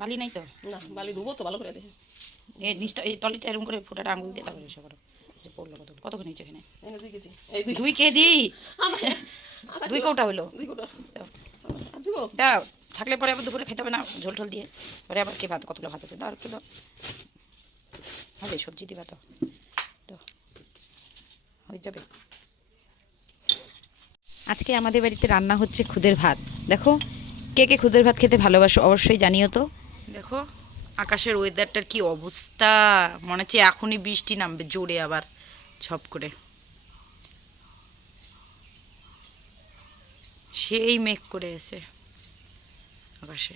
বালি নাই তো? না বালি ধুবো তো ভালো করে দেখে। এই নিচটা এই টলিটা এরকম করে ফোটাটা আঙুল দিয়ে তারপরে এসে করো যে পড়ল কত কতক্ষণ নিচে এখানে? দুই কেজি এই দুই কেজি? দুই। কৌটা হইল দুই কোটা। দাও। দাও থাকলে পরে আবার দুপুরে খেতে হবে না ঝোল টোল দিয়ে। পরে আবার কে ভাত কতগুলো ভাত আছে? দাও আর কিলো হবে সবজি দিবা তো। তো হয়ে যাবে। আজকে আমাদের বাড়িতে রান্না হচ্ছে খুদের ভাত। দেখো কে কে খুদের ভাত খেতে ভালোবাসো অবশ্যই জানিও তো। দেখো, আকাশের ওয়েদারটার কি অবস্থা? মনে হচ্ছে এখনই বৃষ্টি নামবে, জোরে আবার, ঝপ করে। সেই মেঘ করে এসে আকাশে।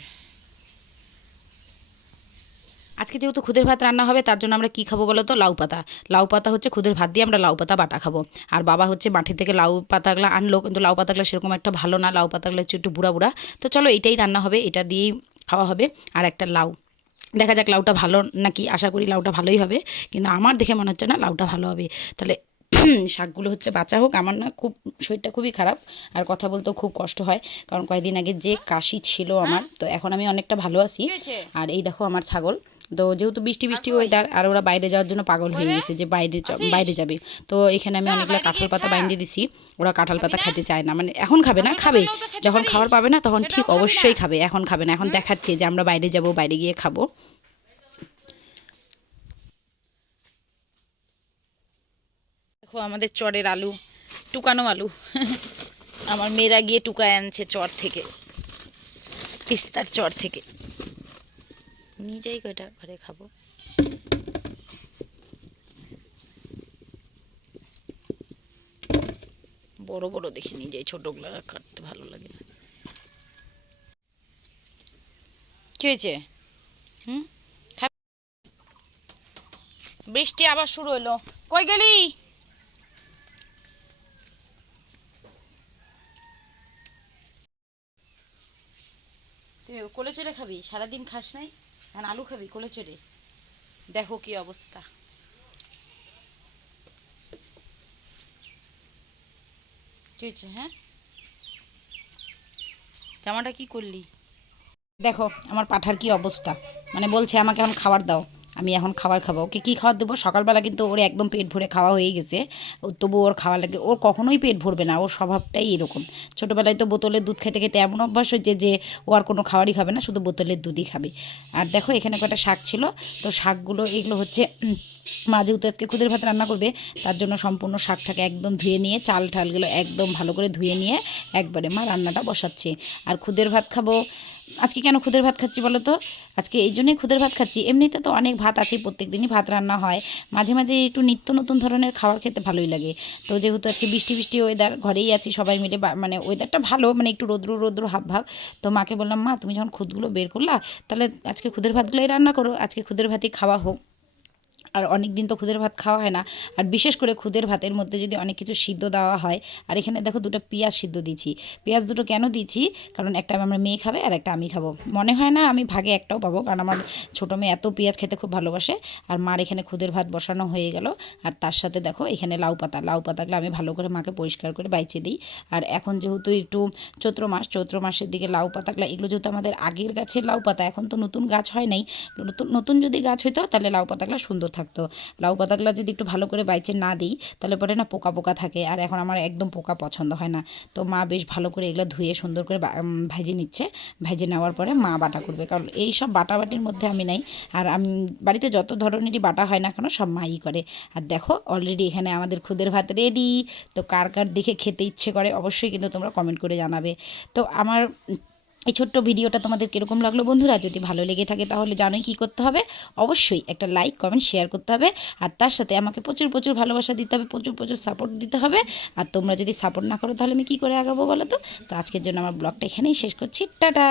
আজকে যেহেতু খুদের ভাত রান্না হবে, তার জন্য আমরা কি খাব বলো তো? লাউ পাতা। লাউ পাতা হচ্ছে খুদের ভাত দিয়ে আমরা লাউ পাতা, বাটা খাব। আর বাবা হচ্ছে মাঠে থেকে লাউ পাতাগুলো আনলো, কিন্তু লাউ পাতাগুলো সেরকম একটা ভালো না, লাউ পাতাগুলো হচ্ছে একটু বুড়া বুড়া। তো চলো এটাই রান্না হবে, এটা দিয়েই খাওয়া হবে আর একটা লাউ। দেখা যাক লাউটা ভালো নাকি আশা করি লাউটা ভালোই হবে কিন্তু আমার দেখে মনে হচ্ছে না লাউটা ভালো হবে। তাহলে শাকগুলো হচ্ছে বাঁচা হোক আমার না খুব শরীরটা খুবই খারাপ আর কথা বলতেও খুব কষ্ট হয় কারণ কয়েকদিন আগে যে কাশি ছিল আমার তো এখন আমি অনেকটা ভালো আছি। আর এই দেখো আমার ছাগল তো যেহেতু বৃষ্টি বৃষ্টি ওয়েদার আর ওরা বাইরে যাওয়ার জন্য পাগল হয়ে গেছে যে বাইরে বাইরে যাবে। তো এখানে আমি অনেকগুলো কাঁঠাল পাতা বাইন্দে দিছি। ওরা কাঁঠাল পাতা খেতে চায় না। মানে এখন খাবে না খাবে। যখন খাবার পাবে না তখন ঠিক অবশ্যই খাবে। এখন খাবে না। এখন দেখাচ্ছে যে আমরা বাইরে যাব বাইরে গিয়ে খাব। দেখো আমাদের চরের আলু টুকানো আলু। আমার মেয়েরা গিয়ে টুকায় আনছে চর থেকে। তিস্তার চর থেকে। নিজেই কয়টা ঘরে খাব? বড় বড় দেখে নিজেই, ছোটগুলো কাটতে ভালো লাগে না। কি হয়েছে? হুম? বৃষ্টি আবার শুরু হলো কই গেলি? তুই কোলে চলে খাবি? সারাদিন খাস নাই? এখন আলু খাবি কোলে চড়ে দেখো কি অবস্থা। কি হ্যাঁ? জামাটা কি করলি? দেখো, আমার পাঠার কি অবস্থা। মানে বলছে আমাকে এখন খাবার দাও। আমি এখন খাবার খাব। ওকে কী খাবার দেবো? সকালবেলা কিন্তু ওর একদম পেট ভরে খাওয়া হয়ে গেছে। ও তবু ওর খাওয়া লাগে, ওর কখনোই পেট ভরবে না, ওর স্বভাবটাই এরকম। ছোটোবেলায় তো বোতলের দুধ খেতে খেতে এমন অভ্যাস হয়েছে যে, ও আর কোনো খাবারই খাবে না, শুধু বোতলের দুধই খাবে। আর দেখো, এখানে কয়েকটা শাক ছিল। তো শাকগুলো, এগুলো হচ্ছে মা যেহেতু আজকে খুদের ভাত রান্না করবে, তার জন্য সম্পূর্ণ শাকটাকে একদম ধুয়ে নিয়ে, চাল ঠালগুলো একদম ভালো করে ধুয়ে নিয়ে, একবারে মা রান্নাটা বসাচ্ছে। আর খুদের ভাত খাব আজকে কেন খুদের ভাত খাচ্ছি বলো তো? আজকে এই জন্যই খুদের ভাত খাচ্ছি। এমনিতে তো অনেক ভাত আছে প্রত্যেক দিনই ভাত রান্না হয়। মাঝে মাঝে একটু নিত্য নতুন ধরনের খাবার খেতে ভালোই লাগে। তো যেহেতু আজকে বৃষ্টি বৃষ্টি ওয়েদার ঘরেই আছি সবাই মিলে মানে ওয়েদারটা ভালো মানে একটু রোদ্রু রোদ্রু হাব ভাব তো মাকে বললাম, মা, তুমি যখন খুদগুলো বের করলা, তাহলে আজকে খুদের ভাতগুলোই রান্না করো। আজকে খুদের ভাতই খাওয়া হোক। আর অনেক দিন তো খুদের ভাত খাওয়া হয় না। আর বিশেষ করে খুদের ভাতের মধ্যে যদি অনেক কিছু সিদ্ধ দেওয়া হয়, আর এখানে দেখো দুটো পেঁয়াজ সিদ্ধ দিয়েছি। পেঁয়াজ দুটো কেন দিচ্ছি কারণ একটা আমার মেয়ে খাবে আর একটা আমি খাব। মনে হয় না আমি ভাগে একটাও পাবো, কারণ আমার ছোটো মেয়ে এত পেঁয়াজ খেতে খুব ভালোবাসে। আর মার এখানে খুদের ভাত বসানো হয়ে গেল। আর তার সাথে দেখো এখানে লাউ পাতা। লাউ পাতাগুলো আমি ভালো করে মাকে পরিষ্কার করে বাইচে দিই। আর এখন যেহেতু একটু চৈত্র মাস, চৈত্র মাসের দিকে লাউ পাতাগুলো, এগুলো যেহেতু আমাদের আগের গাছের লাউ পাতা, এখন তো নতুন গাছ হয় নাই। নতুন নতুন যদি গাছ হইতো, তাহলে লাউ পাতাগুলো সুন্দর থাকতো। লাউ পাতাগুলো যদি একটু ভালো করে বাইচে না দিই, তাহলে পরে না পোকা পোকা থাকে। আর এখন আমার একদম পোকা পছন্দ হয় না। তো মা বেশ ভালো করে এগুলো ধুয়ে সুন্দর করে ভেজে নিচ্ছে। ভেজে নেওয়ার পরে মা বাটা করবে। কারণ এই সব বাটাবাটির মধ্যে আমি নাই। আর আমি, বাড়িতে যত ধরনেরই বাটা হয় না কেন, সব মাই করে। আর দেখো অলরেডি এখানে আমাদের খুদের ভাত রেডি তো কার কার দেখে খেতে ইচ্ছে করে, অবশ্যই কিন্তু তোমরা কমেন্ট করে জানাবে। তো আমার এই ছোট্ট ভিডিওটা তোমাদের কীরকম লাগল বন্ধুরা? যদি ভালো লেগে থাকে তাহলে জানোই কী করতে হবে। অবশ্যই একটা লাইক কমেন্ট শেয়ার করতে হবে। আর তার সাথে আমাকে প্রচুর প্রচুর ভালোবাসা দিতে হবে, প্রচুর প্রচুর সাপোর্ট দিতে হবে। আর তোমরা যদি সাপোর্ট না করো তাহলে আমি কী করে আগাবো বলো তো? তো আজকের জন্য আমার ব্লগটা এখানেই শেষ করছি। টাটা!